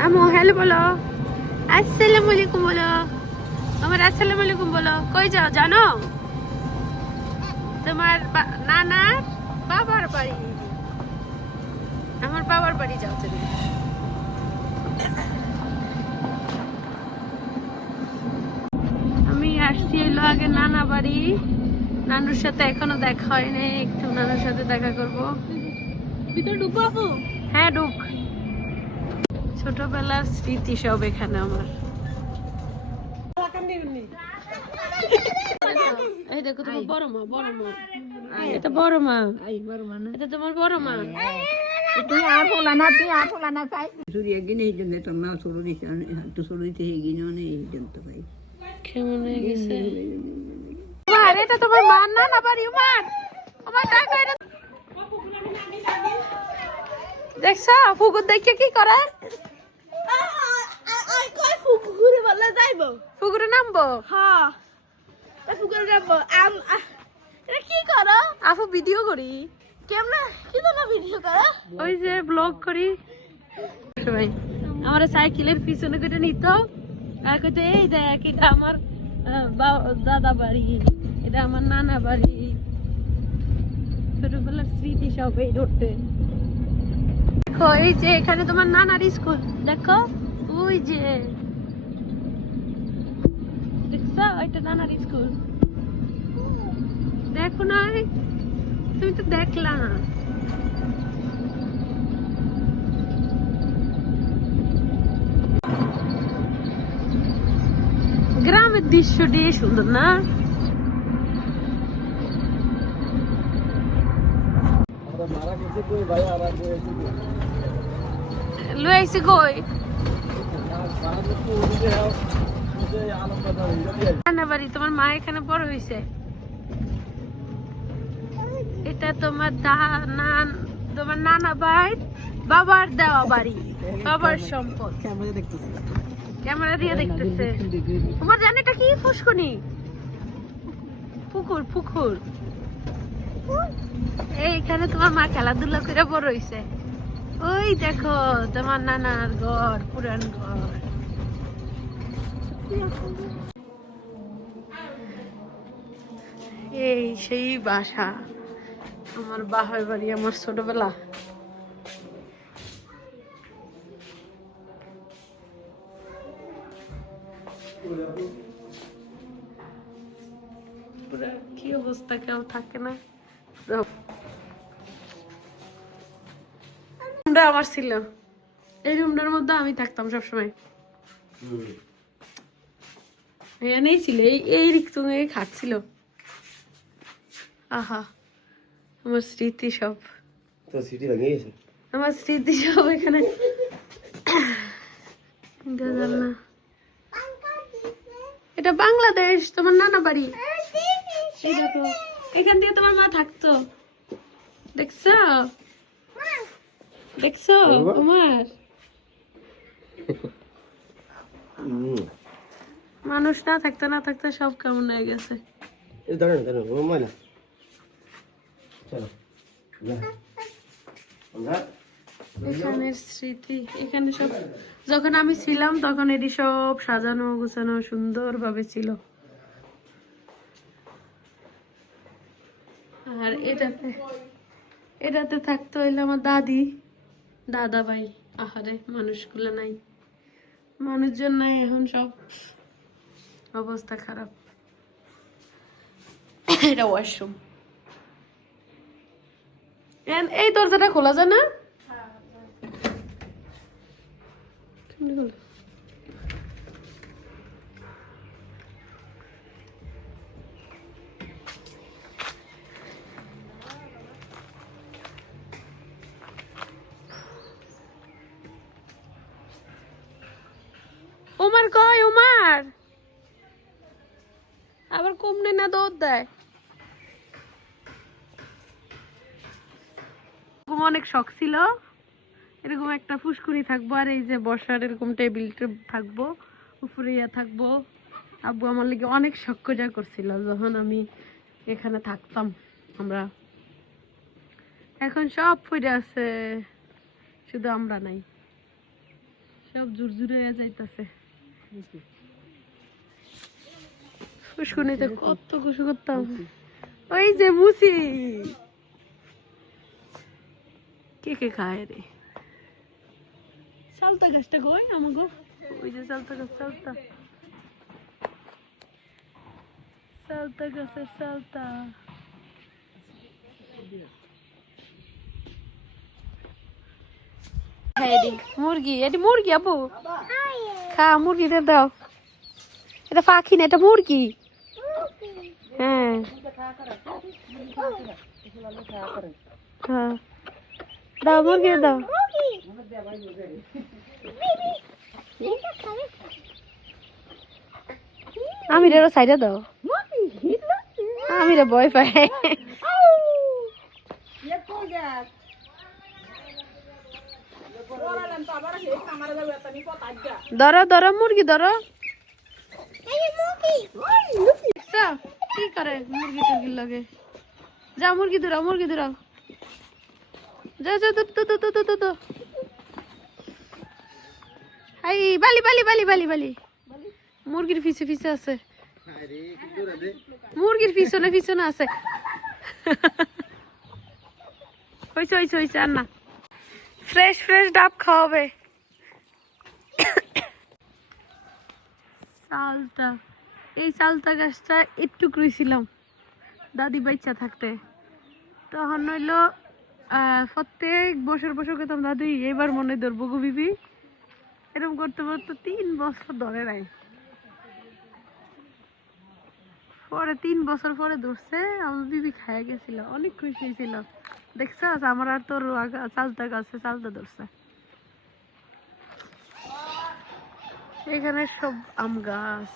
আমো হ্যালো বলো, আসসালামু আলাইকুম বলো, আমার আসসালামু আলাইকুম বলো। কই যাও জানো? তোমার নানার বাবার বাড়ি, আমার বাবার বাড়ি যাও তুমি। আমি আসছি এলো আগে নানা বাড়ি, নানুর সাথে এখনো দেখা হয়নি, একটু নানুর সাথে দেখা করব। ভিতরে ঢুকবো আপু? হ্যাঁ ঢুক। ছোটবেলার স্মৃতি সব এখানে আমার। এই দেখো তোমার বড় মা, বড় মা, এটা বড় মা, এটা তোমার বড় মা। তুই আর পোলা না চাই শুরু একদিন এই জন্য তোর মা শুরু দিতে একটু শুরু দিতে এই জন্য এই জন্য ভাই কেমন হয়ে গেছে উমার, এটা তোমার মা না না বাড়ি উমার, আমার টাকা এটা দেখছো ফুকুর দেখে কি করে? কই ফুকুরে বলে যাইবো? ফুকুরে নামবো? হ্যাঁ ফুকুরে যাবো। এটা কি করো? আপু ভিডিও করি। কেমনে কি জন্য ভিডিও করো? ওই যে ব্লগ করি সবাই। আমার সাইকেলের পিছনে করে নিত আর কইতো এই দেখ এটা আমার দাদা বাড়ি, এটা আমার নানা বাড়ি। ছোটবেলার স্মৃতি সব এই রোডে। দেখো এই যে এখানে তোমার নানার স্কুল, দেখো ওই যে দেখছো এটা নানার স্কুল। দেখো না তুমি তো দেখলা না। গ্রামের দৃশ্যটি সুন্দর না? লইছি কই নানা বাড়ি, তোমার মা এখানে বড় হয়েছে। এটা তোমার তোমার নানা ভাই বাবার দেওয়া বাড়ি, বাবার সম্পদ। ক্যামেরা দিয়ে দেখতেছে। তোমার জানো এটা কি? ফুসকুনি, পুকুর পুকুর। এইখানে তোমার মা খেলাধুলা করে বড় হইছে। ওই দেখো তোমার নানার ঘর, পুরান ঘর। এই সেই বাসা আমার বাবার বাড়ি, আমার ছোটবেলা। পুরো কি অবস্থা, কেউ থাকে না। রুমটা আমার ছিল, এই রুমটার মধ্যে আমি থাকতাম সবসময়। এখানেই ছিল, এই রিক্তুমে খাচ্ছিল। আহা আমার স্মৃতি সব, আমার স্মৃতি সব এখানে। এটা বাংলাদেশ, তোমার নানা বাড়ি। দেখো এখান থেকে তোমার মা থাকতো, দেখছো দেখছো তোমার মানুষ না থাকতে না থাকতে সব কেমন হয়ে গেছে। এখানের স্মৃতি, এখানে সব যখন আমি ছিলাম তখন এটি সব সাজানো গোছানো সুন্দর ভাবে ছিল। আর এটাতে থাকতো হইলো আমার দাদি দাদা ভাই। আহারে মানুষগুলো নাই, মানুষজন নাই, এখন সব অবস্থা খারাপ। এটা ওয়াশরুম। এই দরজাটা খোলা যায় না? উমার কয়, উমার আবার কমনে না দৌড় দেয়। অনেক শখ ছিল এরকম একটা ফুসকুনি থাকবো, আর এই যে বসার এরকম টেবিল থাকবো, উপরে থাকবো। আব্বু আমার লিগে অনেক শখ করছিল যখন আমি এখানে থাকতাম আমরা। এখন সব পড়ে আছে, শুধু আমরা নাই, সব ঝুরঝুরে হয়ে যাইতাছে। ফুসকুনিতে কত খুশি করতাম। ওই যে মুসি কে কে খায় রে? চালতা গাছটা কই আমাগো? ওই যে চালতা গাছ, চালতা চালতা গাছের চালতা। মুরগি, এটি মুরগি আপু খা, মুরগিটা দাও। এটা পাখি না, এটা মুরগি। হ্যাঁ হ্যাঁ দাও, মুরগি দাও। আমি রে সাইডে দাও, আমি রে ভয় পাই। ধরো ধরো মুরগি ধরো। কি করে মুরগি টুরগির লগে? যাও মুরগি ধরাও, মুরগি ধরাও, যাও যাও তো। হাই বালি বালি বালি বালি বালি, মুরগির পিছে পিছে আছে, মুরগির পিছনে পিছনে আছে। হইছে হইছে হইছে, আর না। ফ্রেশ ফ্রেশ ডাব খাওয়াবে। চালতা, এই চালতা গাছটা একটু করেছিলাম দাদি বাচ্চা থাকতে। তখন হইলো প্রত্যেক বছর বছর করতাম দাদি এবার মনে ধরবো গো বিবি, এরকম করতে করতে 3 বছর ধরে নাই। পরে 3 বছর পরে ধরছে, আমার বিবি খাইয়া গেছিল, অনেক খুশি হয়েছিল। দেখছো আমার আর তোর চালতা গাছে চালতা ধরছে। এখানে সব আম গাছ।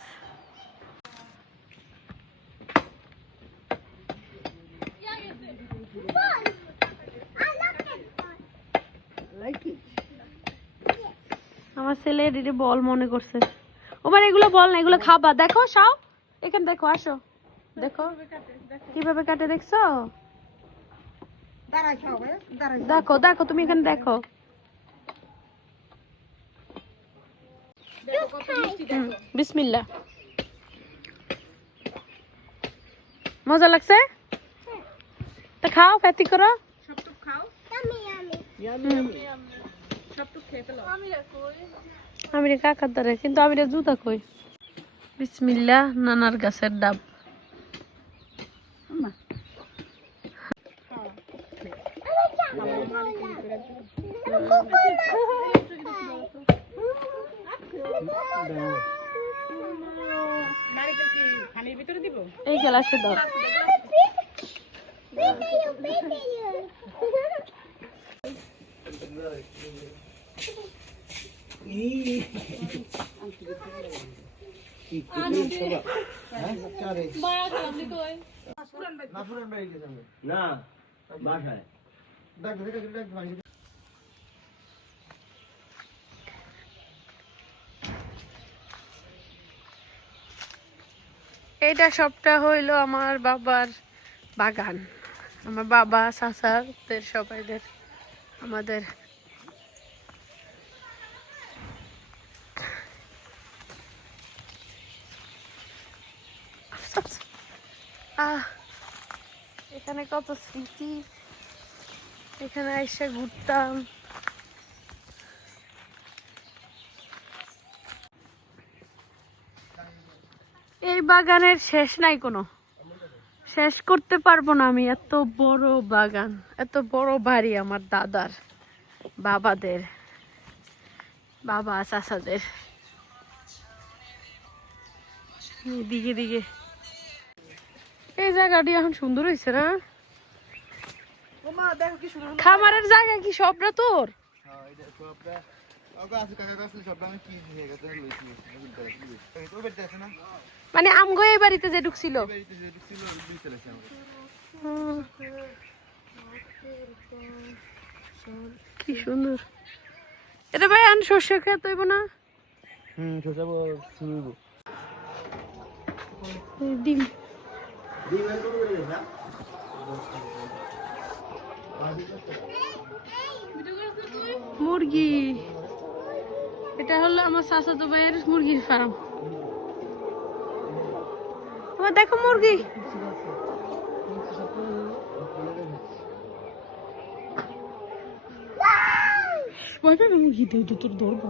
আমার ছেলে এটি বল মনে করছে। ওবার এগুলো বল না, এগুলো খাবা। দেখো সাও, এখানে দেখো, আসো দেখো কিভাবে কাটে, দেখছো? দেখো দেখো, তুমি এখানে দেখো। বিসমিল্লাহ। মজা লাগছে? তা খাও, ফ্যাতি করো। আমি রে কাকার দ্বারে, কিন্তু আমি রে জুতা কই। বিসমিল্লাহ। নানার গাছের ডাব। এই গ্লাসে দাও। না বাসায় এইটা সবটা হইলো আমার বাবার বাগান। আমার বাবা চাচাদের সবাইদের, আমাদের এখানে কত স্মৃতি, এখানে এসে ঘুরতাম। এই বাগানের শেষ নাই, কোনো শেষ করতে পারবো না আমি। এত বড় বাগান, এত বড় বাড়ি আমার দাদার, বাবাদের, বাবা চাচাদের। দিকে দিকে এই জায়গাটি এখন সুন্দর হয়েছে না? খামারের জায়গা কি সবটা তোর? মানে আমগো এই বাড়িতে যে ঢুকছিল, কি সুন্দর। এটা ভাই আন সর্ষে খেত হইব না? ডিম মুরগি এটা হলো আমার চাচাতো ভাইয়ের মুরগির ফার্ম। আমার দেখো মুরগি, ভয় পাবে মুরগি দিয়ে তোর ধরবো।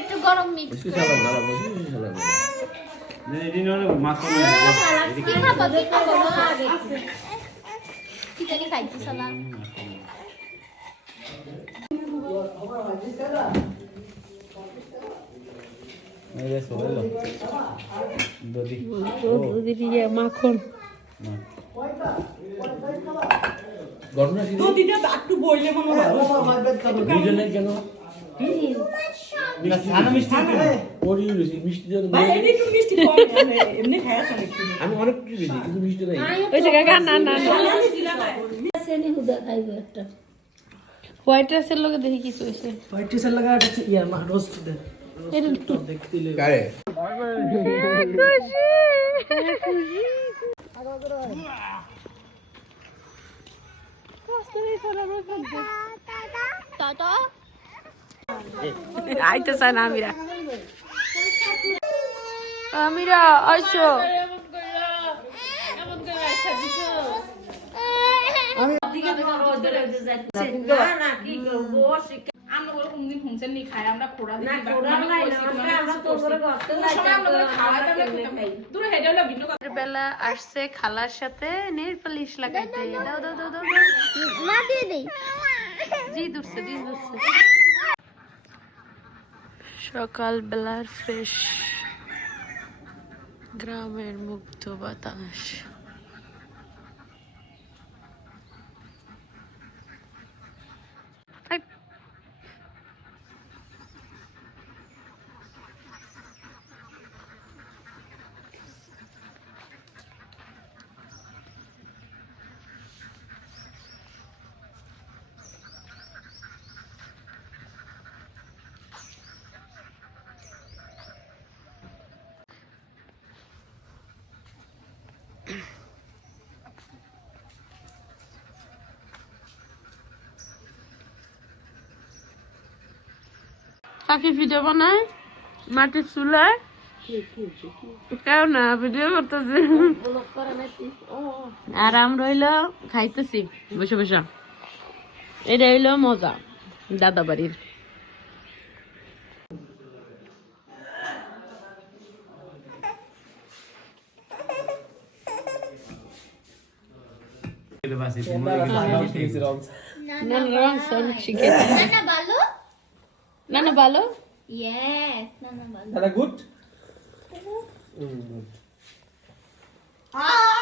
একটু গরম মিক্স কি খাবো কি জানি খাইছি সালা মাখন আমি অনেক কিছু দিই কিন্তু মিষ্টি নাই। হোয়াইট রাইসের লোকে দেখি কিছু হয়েছে। কারে টাটা আইতে চায় না আমিরা। আমিরা আসো। বেলা আসছে খালার সাথে নেল পালিশ লাগাইতে। দাও দাও দাও দাও না দিয়ে দেই জি দুসছে জি দুসছে। সকাল বেলার ফ্রেশ গ্রামের মুগ্ধ বাতাস। কাকি ভিডিও বানায় মাটির চুলায়, কেউ না ভিডিও করতেছে আর আমরা হইলো খাইতেছি বসে বসে। এটা হইলো মজা দাদা বাড়ির। নানা ভালো না ভালো ইয়েস নানা ভালো গুড আ